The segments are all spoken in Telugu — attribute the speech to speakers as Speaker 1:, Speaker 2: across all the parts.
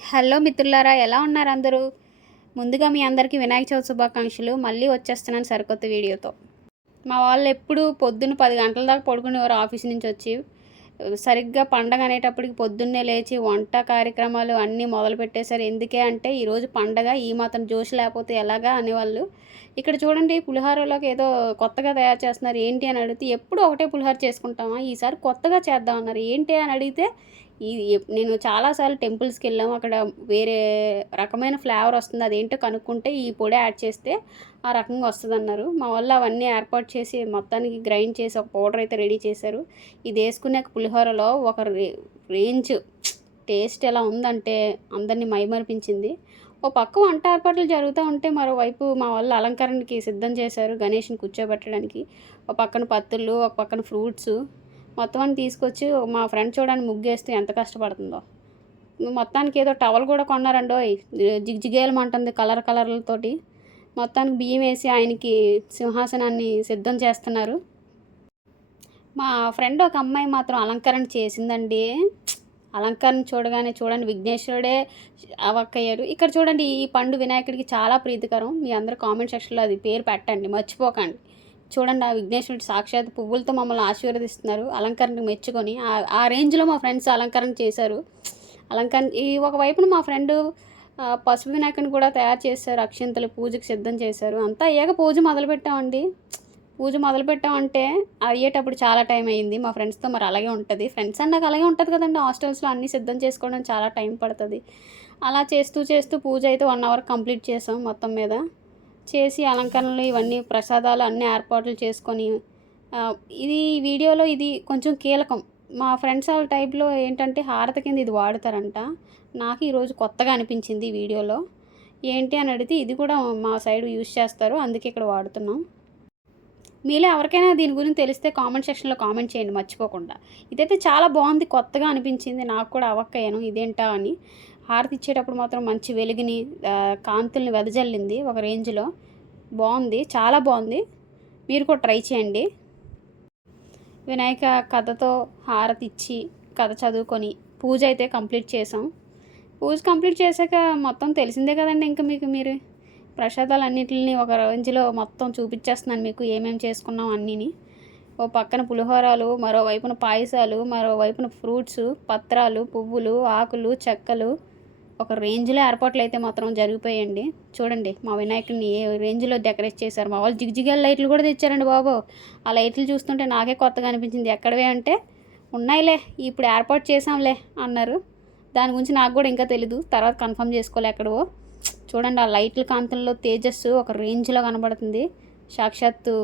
Speaker 1: హలో మిత్రులారా ఎలా ఉన్నారు అందరూ? ముందుగా మీ అందరికీ వినాయక చవితి శుభాకాంక్షలు. మళ్ళీ వచ్చేస్తున్నాను సరికొత్త వీడియోతో. మా వాళ్ళు ఎప్పుడు పొద్దున్న పది గంటల దాకా పడుకునేవారు ఆఫీస్ నుంచి వచ్చి. సరిగ్గా పండగ అనేటప్పటికి పొద్దున్నే లేచి వంట కార్యక్రమాలు అన్నీ మొదలు పెట్టేశారు. ఎందుకే అంటే ఈరోజు పండగ ఈ మాత్రం జోష్ లేకపోతే ఎలాగా అనేవాళ్ళు. ఇక్కడ చూడండి పులిహోరలోకి ఏదో కొత్తగా తయారు చేస్తున్నారు. ఏంటి అని అడిగితే ఎప్పుడు ఒకటే పులిహోర చేసుకుంటామా? ఈసారి కొత్తగా చేద్దాం అన్నారు ఏంటి అని అడిగితే ఈ నేను చాలాసార్లు టెంపుల్స్కి వెళ్ళాము. అక్కడ వేరే రకమైన ఫ్లేవర్ వస్తుంది. అదేంటో కనుక్కుంటే ఈ పొడి యాడ్ చేస్తే ఆ రకంగా వస్తుంది అన్నారు మా వాళ్ళు అవన్నీ ఏర్పాటు చేసి మొత్తానికి గ్రైండ్ చేసి ఒక పౌడర్ అయితే రెడీ చేశారు. ఇది వేసుకునే పులిహోరలో ఒక రే- రేంజ్ టేస్ట్ ఎలా ఉందంటే అందరినీ మైమరిపించింది. ఓ పక్క వంట ఏర్పాట్లు జరుగుతూ ఉంటే మరోవైపు మా వాళ్ళు అలంకరణకి సిద్ధం చేశారు గణేష్ని కూర్చోబెట్టడానికి. ఒక పక్కన పత్తులు ఒక పక్కన ఫ్రూట్స్ మొత్తం అన్ని తీసుకొచ్చి మా ఫ్రెండ్ చూడండి ముగ్గేస్తే ఎంత కష్టపడుతుందో. మొత్తానికి ఏదో టవల్ కూడా కొన్నారండో జిగ్జిగేయమంటుంది కలర్ కలర్లతోటి. మొత్తానికి బియ్యం వేసి ఆయనకి సింహాసనాన్ని సిద్ధం చేస్తున్నారు. మా ఫ్రెండ్ ఒక అమ్మాయి మాత్రం అలంకరణ చేసిందండి. అలంకరణ చూడగానే చూడండి విఘ్నేశ్వరుడే అవక్కయ్యాడు ఇక్కడ చూడండి ఈ పండు వినాయకుడికి చాలా ప్రీతికరం. మీ అందరూ కామెంట్ సెక్షన్లో అది పేరు పెట్టండి మర్చిపోకండి. చూడండి ఆ విఘ్నేశ్వరుడు సాక్షాత్ పువ్వులతో మమ్మల్ని ఆశీర్వదిస్తున్నారు అలంకరణకు మెచ్చుకొని. ఆ- రేంజ్లో మా ఫ్రెండ్స్ అలంకరణ చేశారు. అలంకరణ ఈ ఒక వైపున మా ఫ్రెండ్ పసుపు వినాయకుని కూడా తయారు చేశారు అక్షింతలు పూజకు సిద్ధం చేశారు. అంతా అయ్యాక పూజ మొదలుపెట్టామండి. పూజ మొదలుపెట్టామంటే అయ్యేటప్పుడు చాలా టైం అయింది. మా ఫ్రెండ్స్తో మరి అలాగే ఉంటుంది. ఫ్రెండ్స్ అన్నాక అలాగే ఉంటుంది కదండి. హాస్టల్స్లో అన్నీ సిద్ధం చేసుకోవడం చాలా టైం పడుతుంది. అలా చేస్తూ చేస్తూ పూజ అయితే వన్ అవర్ కంప్లీట్ చేసాం మొత్తం మీద. చేసి అలంకరణలు ఇవన్నీ ప్రసాదాలు అన్నీ ఏర్పాట్లు చేసుకొని ఇది వీడియోలో ఇది కొంచెం కీలకం. మా ఫ్రెండ్స్ వాళ్ళ టైప్లో ఏంటంటే హారత కింద ఇది వాడతారంట. నాకు ఈరోజు కొత్తగా అనిపించింది ఈ వీడియోలో. ఏంటి అని అడిగితే ఇది కూడా మా సైడ్ యూజ్ చేస్తారు అందుకే ఇక్కడ వాడుతున్నాం. మీలో ఎవరికైనా దీని గురించి తెలిస్తే కామెంట్ సెక్షన్లో కామెంట్ చేయండి మర్చిపోకుండా. ఇదైతే చాలా బాగుంది కొత్తగా అనిపించింది నాకు కూడా అవక్కయ్యాను ఇదేంటా అని. హారతి ఇచ్చేటప్పుడు మాత్రం మంచి వెలుగుని కాంతుల్ని వెదజల్లింది ఒక రేంజ్లో. బాగుంది చాలా బాగుంది మీరు కూడా ట్రై చేయండి. వినాయక కథతో హారతి ఇచ్చి కథ చదువుకొని పూజ అయితే కంప్లీట్ చేసాం పూజ కంప్లీట్ చేశాక మొత్తం తెలిసిందే కదండి ఇంకా మీకు మీరు. ప్రసాదాలు అన్నింటిని ఒక రేంజ్లో మొత్తం చూపించేస్తున్నాను మీకు ఏమేమి చేసుకున్నాం అన్నీని. ఓ పక్కన పులిహోరాలు మరోవైపున పాయసాలు మరోవైపున ఫ్రూట్స్ పత్రాలు పువ్వులు ఆకులు చెక్కలు ఒక రేంజ్లో ఏర్పాట్లు అయితే మాత్రం జరిగిపోయండి చూడండి మా వినాయకుడిని ఏ రేంజ్లో డెకరేట్ చేశారు. మా వాళ్ళు జిగ్జిగల్ లైట్లు కూడా తెచ్చారండి బాబు. ఆ లైట్లు చూస్తుంటే నాకే కొత్తగా అనిపించింది. ఎక్కడవే అంటే ఉన్నాయిలే ఇప్పుడు ఏర్పాటు చేసాంలే అన్నారు. దాని గురించి నాకు కూడా ఇంకా తెలీదు. తర్వాత కన్ఫర్మ్ చేసుకోలే ఎక్కడో చూడండి ఆ లైట్ల కాంతంలో తేజస్సు ఒక రేంజ్లో కనబడుతుంది. సాక్షాత్తు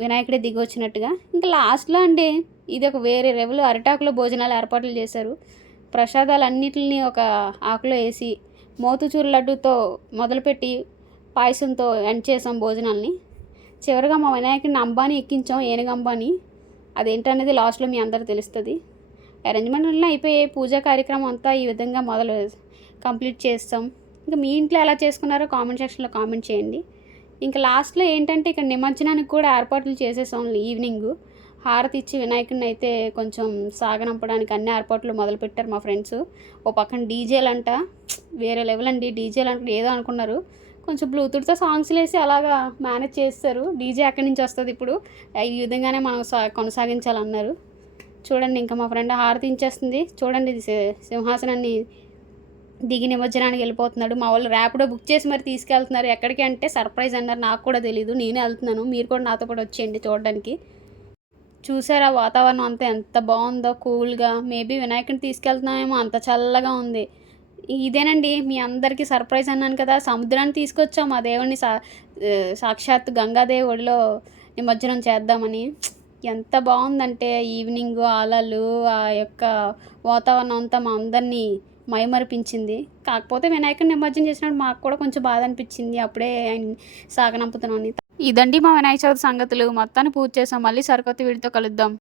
Speaker 1: వినాయకుడే దిగి వచ్చినట్టుగా ఇంకా లాస్ట్లో అండి ఇది ఒక వేరే లెవెల్ అరిటాకులో భోజనాలు ఏర్పాట్లు చేశారు. ప్రసాదాలు అన్నిటిని ఒక ఆకులో వేసి మోతుచూరు లడ్డుతో మొదలుపెట్టి పాయసంతో ఎండ్ చేసాం భోజనాల్ని. చివరిగా మా వినాయకుడిని అంబాని ఎక్కించాం ఏనుగు అంబాని అదేంటనేది లాస్ట్లో మీ అందరు తెలుస్తుంది. అరేంజ్మెంట్ అన్నీ అయిపోయాయి పూజా కార్యక్రమం అంతా ఈ విధంగా మొదలు కంప్లీట్ చేస్తాం. ఇంకా మీ ఇంట్లో ఎలా చేసుకున్నారో కామెంట్ సెక్షన్లో కామెంట్ చేయండి. ఇంకా లాస్ట్లో ఏంటంటే ఇక్కడ నిమజ్జనానికి కూడా ఏర్పాట్లు చేసేసాం ఈవినింగ్. హారతి ఇచ్చి వినాయకుడిని అయితే కొంచెం సాగనంపడానికి అన్ని ఏర్పాట్లు మొదలుపెట్టారు మా ఫ్రెండ్స్. ఓ పక్కన డీజేలు అంట వేరే లెవెల్ అండి. డీజేలు అంటే ఏదో అనుకున్నారు. కొంచెం బ్లూటూత్తో సాంగ్స్ వేసి అలాగా మేనేజ్ చేస్తారు. డీజే ఎక్కడి నుంచి వస్తుంది ఇప్పుడు? ఈ విధంగానే మనం సా కొనసాగించాలన్నారు. చూడండి ఇంకా మా ఫ్రెండ్ హారతి ఇచ్చేస్తుంది. చూడండి ఇది సింహాసనాన్ని దిగి నిమజ్జనానికి వెళ్ళిపోతున్నాడు. మా వాళ్ళు ర్యాపిడో బుక్ చేసి మరి తీసుకెళ్తున్నారు. ఎక్కడికి అంటే సర్ప్రైజ్ అన్నారు. నాకు కూడా తెలియదు నేనే వెళ్తున్నాను. మీరు కూడా నాతో కూడా వచ్చేయండి చూడడానికి. చూసారా వాతావరణం అంతా ఎంత బాగుందో కూల్గా. మేబీ వినాయకుడిని తీసుకెళ్తున్నామేమో అంత చల్లగా ఉంది. ఇదేనండి మీ అందరికీ సర్ప్రైజ్ అన్నాను కదా. సముద్రాన్ని తీసుకొచ్చాం మా దేవుడిని సా సాక్షాత్ గంగాదేవుడిలో నిమజ్జనం చేద్దామని. ఎంత బాగుందంటే ఈవినింగ్ అలలు ఆ యొక్క వాతావరణం అంతా మా అందరినీ మైమరిపించింది. కాకపోతే వినాయకుడిని నిమజ్జనం చేసినప్పుడు మాకు కూడా కొంచెం బాధ అనిపించింది. అప్పుడే ఆయన సాగనంపుతున్నాను ఇదండి మా వినాయక చవితి సంగతులు. మొత్తాన్ని పూజ చేసాం. మళ్ళీ సరికొత్త వీడితో కలుద్దాం.